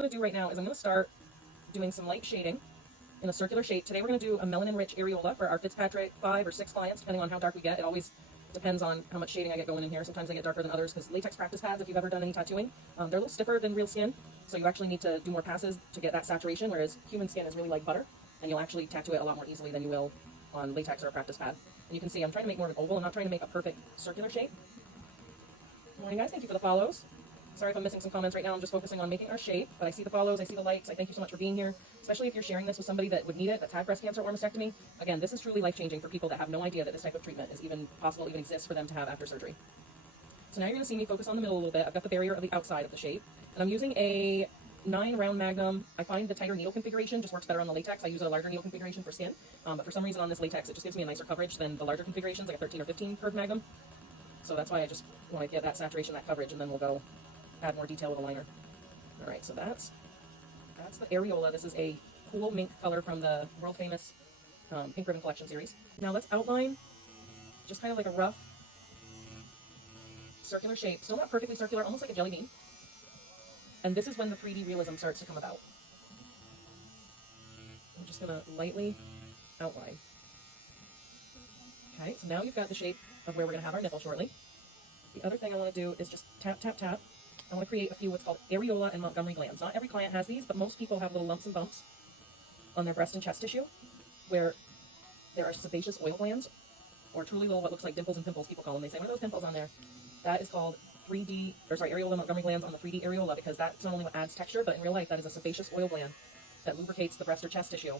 I'm going to do right now is I'm going to start doing some light shading in a circular shape. Today we're going to do a melanin-rich areola for our Fitzpatrick 5 or 6 clients, depending on how dark we get. It always depends on how much shading I get going in here. Sometimes they get darker than others because latex practice pads, if you've ever done any tattooing, they're a little stiffer than real skin, so you actually need to do more passes to get that saturation, whereas human skin is really like butter, and you'll actually tattoo it a lot more easily than you will on latex or a practice pad. And you can see I'm trying to make more of an oval. I'm not trying to make a perfect circular shape. Good morning, guys. Thank you for the follows. Sorry if I'm missing some comments right now. I'm just focusing on making our shape, but I see the follows, I see the likes. I thank you so much for being here, especially if you're sharing this with somebody that would need it, that's had breast cancer or mastectomy. Again, this is truly life-changing for people that have no idea that this type of treatment is even possible, even exists for them to have after surgery. So now you're going to see me focus on the middle a little bit. I've got the barrier of the outside of the shape, and I'm using a 9 round magnum. I find the tighter needle configuration just works better on the latex. I use a larger needle configuration for skin, but for some reason on this latex, it just gives me a nicer coverage than the larger configurations, like a 13 or 15 curved magnum. So that's why I just want to get that saturation, that coverage, and then we'll go add more detail with a liner. All right, so that's the areola. This is a cool mink color from the world famous Pink Ribbon Collection series. Now let's outline just kind of like a rough circular shape. Still not perfectly circular, almost like a jelly bean. And this is when the 3D realism starts to come about. I'm just gonna lightly outline. Okay, so now you've got the shape of where we're gonna have our nipple shortly. The other thing I want to do is just tap, tap, tap. I want to create a few what's called areola and Montgomery glands. Not every client has these, but most people have little lumps and bumps on their breast and chest tissue where there are sebaceous oil glands, or truly little what looks like dimples and pimples, people call them. They say, what are those pimples on there? That is called areola and Montgomery glands on the 3D areola, because that's not only what adds texture, but in real life that is a sebaceous oil gland that lubricates the breast or chest tissue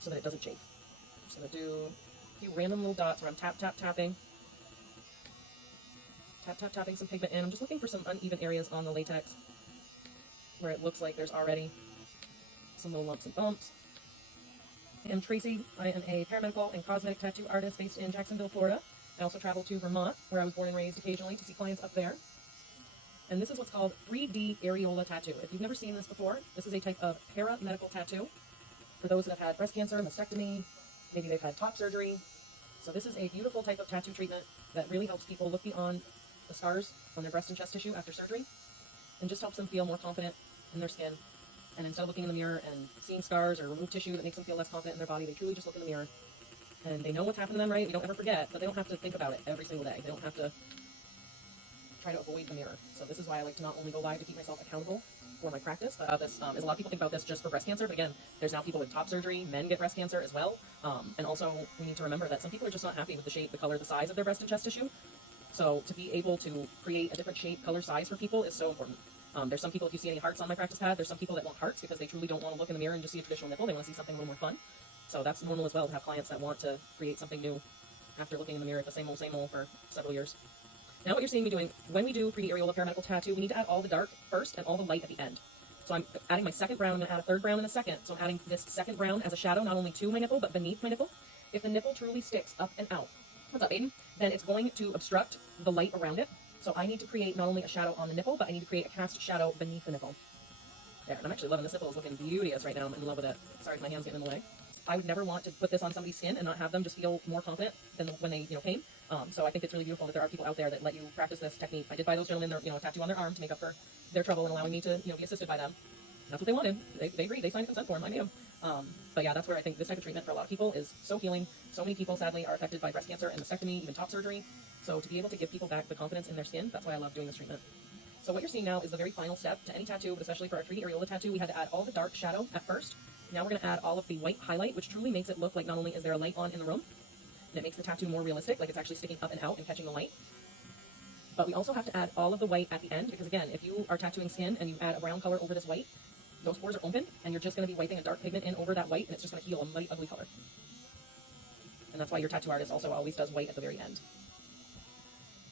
so that it doesn't chafe. I'm just going to do a few random little dots where I'm tap, tap, tapping. Tap, tap, tapping some pigment in. I'm just looking for some uneven areas on the latex where it looks like there's already some little lumps and bumps. I am Tracy. I am a paramedical and cosmetic tattoo artist based in Jacksonville, Florida. I also travel to Vermont, where I was born and raised occasionally to see clients up there. And this is what's called 3D areola tattoo. If you've never seen this before, this is a type of paramedical tattoo for those that have had breast cancer, mastectomy, maybe they've had top surgery. So this is a beautiful type of tattoo treatment that really helps people look beyond the scars on their breast and chest tissue after surgery, and just helps them feel more confident in their skin. And instead of looking in the mirror and seeing scars or removed tissue that makes them feel less confident in their body, they truly just look in the mirror and they know what's happened to them, right? We don't ever forget, but they don't have to think about it every single day. They don't have to try to avoid the mirror. So this is why I like to not only go live to keep myself accountable for my practice, but this is a lot of people think about this just for breast cancer, but again, there's now people with top surgery, men get breast cancer as well. And also we need to remember that some people are just not happy with the shape, the color, the size of their breast and chest tissue. So to be able to create a different shape, color, size for people is so important. There's some people, if you see any hearts on my practice pad, there's some people that want hearts because they truly don't want to look in the mirror and just see a traditional nipple. They want to see something a little more fun. So that's normal as well to have clients that want to create something new after looking in the mirror at the same old for several years. Now what you're seeing me doing, when we do 3D areola paramedical tattoo, we need to add all the dark first and all the light at the end. So I'm adding my second brown. I'm going to add a third brown in a second. So I'm adding this second brown as a shadow, not only to my nipple, but beneath my nipple. If the nipple truly sticks up and out, what's up, Aiden? Then it's going to obstruct the light around it. So I need to create not only a shadow on the nipple, but I need to create a cast shadow beneath the nipple. There, and I'm actually loving this nipple. It's looking beauteous right now. I'm in love with it. Sorry if my hand's getting in the way. I would never want to put this on somebody's skin and not have them just feel more confident than when they, came. So I think it's really beautiful that there are people out there that let you practice this technique. I did buy those gentlemen their, a tattoo on their arm to make up for their trouble and allowing me to, be assisted by them. That's what they wanted. They agreed. They signed a consent form. I made them. But yeah, that's where I think this type of treatment for a lot of people is so healing. So many people, sadly, are affected by breast cancer and mastectomy, even top surgery. So to be able to give people back the confidence in their skin, that's why I love doing this treatment. So what you're seeing now is the very final step to any tattoo, but especially for our 3D areola tattoo, we had to add all the dark shadow at first. Now we're going to add all of the white highlight, which truly makes it look like not only is there a light on in the room, and it makes the tattoo more realistic, like it's actually sticking up and out and catching the light. But we also have to add all of the white at the end, because again, if you are tattooing skin and you add a brown color over this white, those pores are open, and you're just going to be wiping a dark pigment in over that white, and it's just going to heal a muddy, ugly color. And that's why your tattoo artist also always does white at the very end.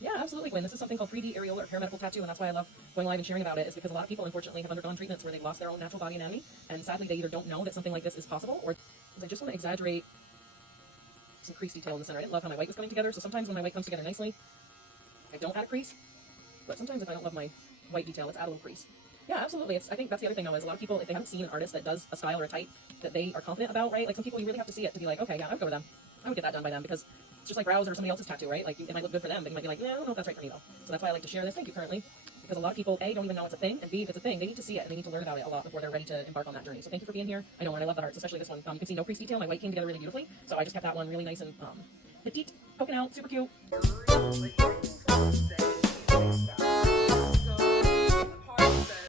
Yeah, absolutely, Gwen. This is something called 3D areola or paramedical tattoo, and that's why I love going live and sharing about it, is because a lot of people, unfortunately, have undergone treatments where they've lost their own natural body anatomy, and sadly, they either don't know that something like this is possible, or because I just want to exaggerate some crease detail in the center. I didn't love how my white was coming together, so sometimes when my white comes together nicely, I don't add a crease, but sometimes if I don't love my white detail, let's add a little crease. Yeah, absolutely. I think that's the other thing, though, is a lot of people, if they haven't seen an artist that does a style or a type that they are confident about, right? Like some people, you really have to see it to be like, okay, yeah, I would go with them. I would get that done by them, because it's just like brows or somebody else's tattoo, right? Like, it might look good for them, but you might be like, no, I don't know if that's right for me, though. So that's why I like to share this. Thank you, currently. because a lot of people, A, don't even know it's a thing, and B, if it's a thing, they need to see it, and they need to learn about it a lot before they're ready to embark on that journey. So thank you for being here. I know, and I love the arts, especially this one. You can see no crease detail. My white came together really beautifully, so I just kept that one really nice and petite, poking out, super cute.